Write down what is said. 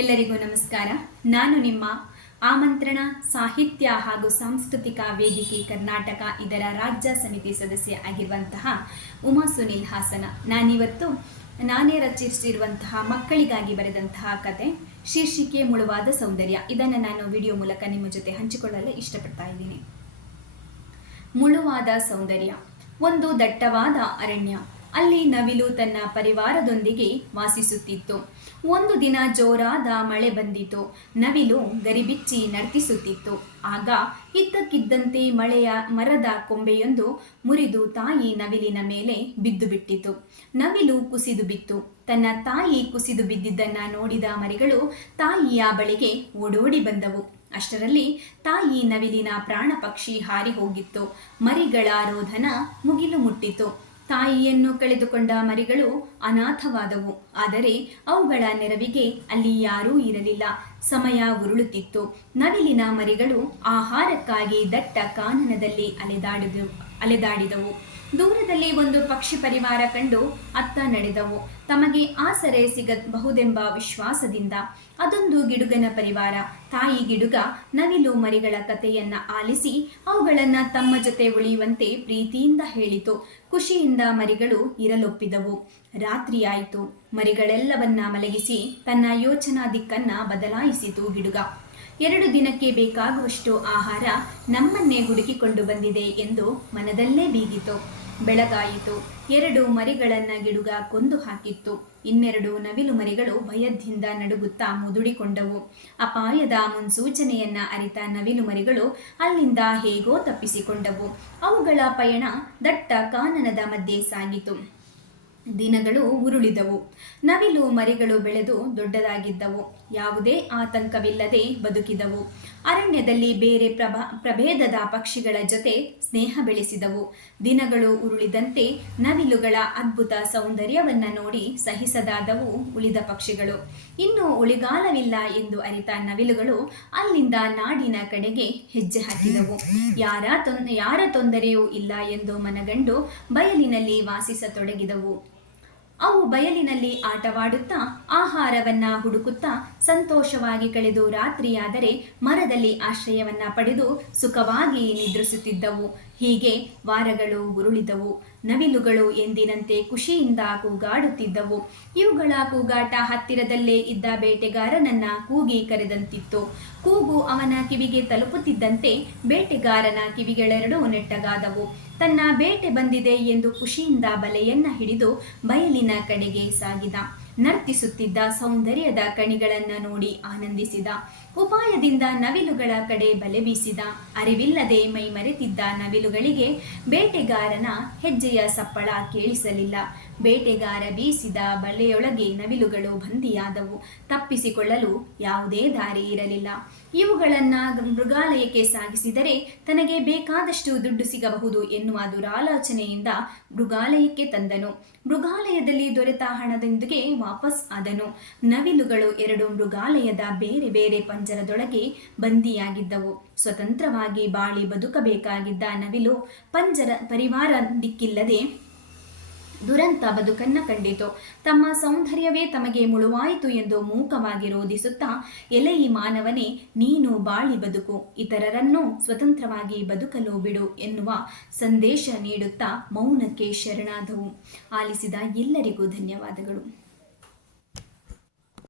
ಎಲ್ಲರಿಗೂ ನಮಸ್ಕಾರ. ನಾನು ನಿಮ್ಮ ಆಮಂತ್ರಣ ಸಾಹಿತ್ಯ ಹಾಗೂ ಸಾಂಸ್ಕೃತಿಕ ವೇದಿಕೆ ಕರ್ನಾಟಕ, ಇದರ ರಾಜ್ಯ ಸಮಿತಿ ಸದಸ್ಯ ಆಗಿರುವಂತಹ ಉಮಾ ಸುನಿಲ್ ಹಾಸನ. ನಾನಿವತ್ತು ನಾನೇ ರಚಿಸಿರುವಂತಹ ಮಕ್ಕಳಿಗಾಗಿ ಬರೆದಂತಹ ಕತೆ, ಶೀರ್ಷಿಕೆ ಮುಳುವಾದ ಸೌಂದರ್ಯ. ಇದನ್ನು ನಾನು ವಿಡಿಯೋ ಮೂಲಕ ನಿಮ್ಮ ಜೊತೆ ಹಂಚಿಕೊಳ್ಳಲು ಇಷ್ಟಪಡ್ತಾ ಇದ್ದೀನಿ. ಮುಳುವಾದ ಸೌಂದರ್ಯ. ಒಂದು ದಟ್ಟವಾದ ಅರಣ್ಯ. ಅಲ್ಲಿ ನವಿಲು ತನ್ನ ಪರಿವಾರದೊಂದಿಗೆ ವಾಸಿಸುತ್ತಿತ್ತು. ಒಂದು ದಿನ ಜೋರಾದ ಮಳೆ ಬಂದಿತು. ನವಿಲು ಗರಿಬಿಚ್ಚಿ ನರ್ತಿಸುತ್ತಿತ್ತು. ಆಗ ಇದ್ದಕ್ಕಿದ್ದಂತೆ ಮಳೆಯ ಮರದ ಕೊಂಬೆಯೊಂದು ಮುರಿದು ತಾಯಿ ನವಿಲಿನ ಮೇಲೆ ಬಿದ್ದು ಬಿಟ್ಟಿತು ನವಿಲು ಕುಸಿದು ಬಿತ್ತು. ತನ್ನ ತಾಯಿ ಕುಸಿದು ಬಿದ್ದಿದ್ದನ್ನ ನೋಡಿದ ಮರಿಗಳು ತಾಯಿಯ ಬಳಿಗೆ ಓಡೋಡಿ ಬಂದವು. ಅಷ್ಟರಲ್ಲಿ ತಾಯಿ ನವಿಲಿನ ಪ್ರಾಣ ಪಕ್ಷಿ ಹಾರಿ ಹೋಗಿತ್ತು. ಮರಿಗಳ ರೋಧನ ಮುಗಿಲು ಮುಟ್ಟಿತು. ತಾಯಿಯನ್ನು ಕಳೆದುಕೊಂಡ ಮರಿಗಳು ಅನಾಥವಾದವು. ಆದರೆ ಅವುಗಳ ನೆರವಿಗೆ ಅಲ್ಲಿ ಯಾರೂ ಇರಲಿಲ್ಲ. ಸಮಯ ಉರುಳುತ್ತಿತ್ತು. ನವಿಲಿನ ಮರಿಗಳು ಆಹಾರಕ್ಕಾಗಿ ದಟ್ಟ ಕಾನನದಲ್ಲಿ ಅಲೆದಾಡಿದವು. ಅಲೆದಾಡಿದವು. ದೂರದಲ್ಲಿ ಒಂದು ಪಕ್ಷಿ ಪರಿವಾರ ಕಂಡು ಅತ್ತ ನಡೆದವು. ತಮಗೆ ಆಸರೆ ಸಿಗಬಹುದೆಂಬ ವಿಶ್ವಾಸದಿಂದ ಅದೊಂದು ಗಿಡುಗನ ಪರಿವಾರ. ತಾಯಿ ಗಿಡುಗ ನವಿಲು ಮರಿಗಳ ಕಥೆಯನ್ನ ಆಲಿಸಿ ಅವುಗಳನ್ನ ತಮ್ಮ ಜೊತೆ ಉಳಿಯುವಂತೆ ಪ್ರೀತಿಯಿಂದ ಹೇಳಿತು. ಖುಷಿಯಿಂದ ಮರಿಗಳು ಇರಲೊಪ್ಪಿದವು. ರಾತ್ರಿಯಾಯಿತು. ಮರಿಗಳೆಲ್ಲವನ್ನ ಮಲಗಿಸಿ ತನ್ನ ಯೋಚನಾ ದಿಕ್ಕನ್ನ ಬದಲಾಯಿಸಿತು ಗಿಡುಗ. ಎರಡು ದಿನಕ್ಕೆ ಬೇಕಾಗುವಷ್ಟು ಆಹಾರ ನಮ್ಮನ್ನೇ ಹುಡುಕಿಕೊಂಡು ಬಂದಿದೆ ಎಂದು ಮನದಲ್ಲೇ ಬೀಗಿತು. ಬೆಳಗಾಯಿತು. ಎರಡು ಮರಿಗಳನ್ನ ಗಿಡುಗ ಕೊಂದು ಹಾಕಿತ್ತು. ಇನ್ನೆರಡು ನವಿಲು ಮರಿಗಳು ಭಯದಿಂದ ನಡುಗುತ್ತಾ ಮುದುಡಿಕೊಂಡವು. ಅಪಾಯದ ಮುನ್ಸೂಚನೆಯನ್ನ ಅರಿತ ನವಿಲು ಮರಿಗಳು ಅಲ್ಲಿಂದ ಹೇಗೋ ತಪ್ಪಿಸಿಕೊಂಡವು. ಅವುಗಳ ಪಯಣ ದಟ್ಟ ಕಾನನದ ಮಧ್ಯೆ ಸಾಗಿತು. ದಿನಗಳು ಉರುಳಿದವು. ನವಿಲು ಮರಿಗಳು ಬೆಳೆದು ದೊಡ್ಡದಾಗಿದ್ದವು. ಯಾವುದೇ ಆತಂಕವಿಲ್ಲದೆ ಬದುಕಿದವು. ಅರಣ್ಯದಲ್ಲಿ ಬೇರೆ ಪ್ರಭಾ, ಪ್ರಭೇದದ ಪಕ್ಷಿಗಳ ಜೊತೆ ಸ್ನೇಹ ಬೆಳೆಸಿದವು. ದಿನಗಳು ಉರುಳಿದಂತೆ ನವಿಲುಗಳ ಅದ್ಭುತ ಸೌಂದರ್ಯವನ್ನು ನೋಡಿ ಸಹಿಸದಾದವು ಉಳಿದ ಪಕ್ಷಿಗಳು. ಇನ್ನು ಉಳಿಗಾಲವಿಲ್ಲ ಎಂದು ಅರಿತ ನವಿಲುಗಳು ಅಲ್ಲಿಂದ ನಾಡಿನ ಕಡೆಗೆ ಹೆಜ್ಜೆ ಹಾಕಿದವು. ಯಾರ ತೊಂದ ಯಾರ ತೊಂದರೆಯೂ ಇಲ್ಲ ಎಂದು ಮನಗಂಡು ಬಯಲಿನಲ್ಲಿ ವಾಸಿಸತೊಡಗಿದವು. ಅವು ಬಯಲಿನಲ್ಲಿ ಆಟವಾಡುತ್ತಾ ಆಹಾರವನ್ನ ಹುಡುಕುತ್ತಾ ಸಂತೋಷವಾಗಿ ಕಳೆದು ರಾತ್ರಿಯಾದರೆ ಮರದಲ್ಲಿ ಆಶ್ರಯವನ್ನ ಪಡೆದು ಸುಖವಾಗಿ ನಿದ್ರಿಸುತ್ತಿದ್ದವು. ಹೀಗೆ ವಾರಗಳು ಉರುಳಿದವು. ನವಿಲುಗಳು ಎಂದಿನಂತೆ ಖುಷಿಯಿಂದ ಕೂಗಾಡುತ್ತಿದ್ದವು. ಇವುಗಳ ಕೂಗಾಟ ಹತ್ತಿರದಲ್ಲೇ ಇದ್ದ ಬೇಟೆಗಾರನನ್ನ ಕೂಗಿ ಕರೆದಂತಿತ್ತು. ಕೂಗು ಅವನ ಕಿವಿಗೆ ತಲುಪುತ್ತಿದ್ದಂತೆ ಬೇಟೆಗಾರನ ಕಿವಿಗಳೆರಡೂ ನೆಟ್ಟಗಾದವು. ತನ್ನ ಬೇಟೆ ಬಂದಿದೆ ಎಂದು ಖುಷಿಯಿಂದ ಬಲೆಯನ್ನ ಹಿಡಿದು ಬಯಲಿನ ಕಡೆಗೆ ಸಾಗಿದ. ನರ್ತಿಸುತ್ತಿದ್ದ ಸೌಂದರ್ಯದ ಕಣಿಗಳನ್ನ ನೋಡಿ ಆನಂದಿಸಿದ. ಉಪಾಯದಿಂದ ನವಿಲುಗಳ ಕಡೆ ಬಲೆ ಬೀಸಿದ. ಅರಿವಿಲ್ಲದೆ ಮೈ ಮರೆತಿದ್ದ ನವಿಲುಗಳಿಗೆ ಬೇಟೆಗಾರನ ಹೆಜ್ಜೆಯ ಸಪ್ಪಳ ಕೇಳಿಸಲಿಲ್ಲ. ಬೇಟೆಗಾರ ಬೀಸಿದ ಬಳ್ಳೆಯೊಳಗೆ ನವಿಲುಗಳು ಬಂದಿಯಾದವು. ತಪ್ಪಿಸಿಕೊಳ್ಳಲು ಯಾವುದೇ ದಾರಿ ಇರಲಿಲ್ಲ. ಇವುಗಳನ್ನ ಮೃಗಾಲಯಕ್ಕೆ ಸಾಗಿಸಿದರೆ ತನಗೆ ಬೇಕಾದಷ್ಟು ದುಡ್ಡು ಸಿಗಬಹುದು ಎನ್ನುವ ದುರಾಲೋಚನೆಯಿಂದ ಮೃಗಾಲಯಕ್ಕೆ ತಂದನು. ಮೃಗಾಲಯದಲ್ಲಿ ದೊರೆತ ಹಣದೊಂದಿಗೆ ವಾಪಸ್ ಆದನು. ನವಿಲುಗಳು ಎರಡು ಮೃಗಾಲಯದ ಬೇರೆ ಬೇರೆ ಪಂಜರದೊಳಗೆ ಬಂದಿಯಾಗಿದ್ದವು. ಸ್ವತಂತ್ರವಾಗಿ ಬಾಳಿ ಬದುಕಬೇಕಾಗಿದ್ದ ನವಿಲು ಪಂಜರ ಪರಿವಾರ ದಿಕ್ಕಿಲ್ಲದೆ ದುರಂತ ಬದುಕನ್ನ ಕಂಡಿತು. ತಮ್ಮ ಸೌಂದರ್ಯವೇ ತಮಗೆ ಮುಳುವಾಯಿತು ಎಂದು ಮೂಕವಾಗಿ ರೋಧಿಸುತ್ತಾ ಎಲೆಯಿ ಮಾನವನೇ, ನೀನು ಬಾಳಿ ಬದುಕು, ಇತರರನ್ನು ಸ್ವತಂತ್ರವಾಗಿ ಬದುಕಲು ಬಿಡು ಎನ್ನುವ ಸಂದೇಶ ನೀಡುತ್ತಾ ಮೌನಕ್ಕೆ ಶರಣಾದವು. ಆಲಿಸಿದ ಎಲ್ಲರಿಗೂ ಧನ್ಯವಾದಗಳು.